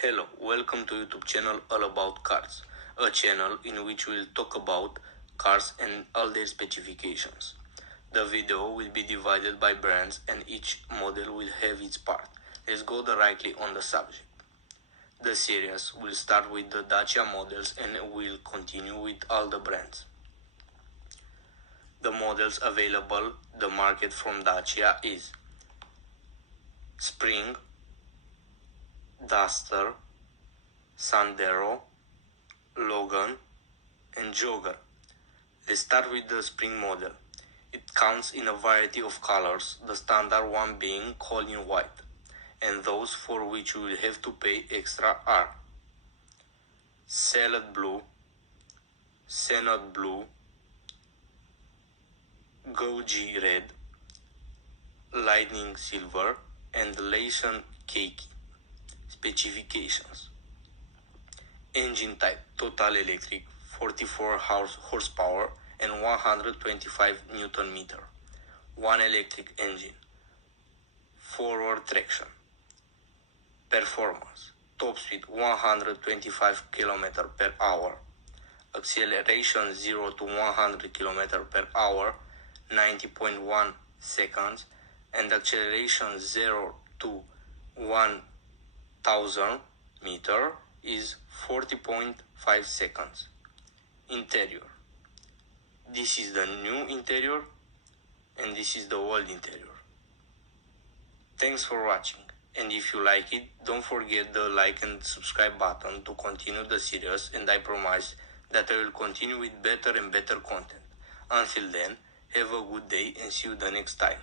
Hello, welcome to YouTube channel All About Cars, a channel in which we'll talk about cars and all their specifications. The video will be divided by brands and each model will have its part. Let's go directly on the subject. The series will start with the Dacia models and will continue with all the brands. The models available the market from Dacia is Spring, Duster, Sandero, Logan, and Jogger. Let's start with the Spring model. It comes in a variety of colors, the standard one being Colin White, and those for which you will have to pay extra are Salad Blue, Senate Blue, Goji Red, Lightning Silver, and Lation Cakey. Specifications: engine type total electric, 44 horsepower and 125 Newton meter, one electric engine, forward traction. Performance: top speed 125 km per hour, acceleration 0 to 100 km per hour 90.1 seconds, and acceleration 0 to 1000 meter is 40.5 seconds. Interior: this is the new interior and this is the old interior. Thanks for watching, and if you like it, don't forget the like and subscribe button to continue the series, and I promise that I will continue with better and better content. Until then, have a good day and see you the next time.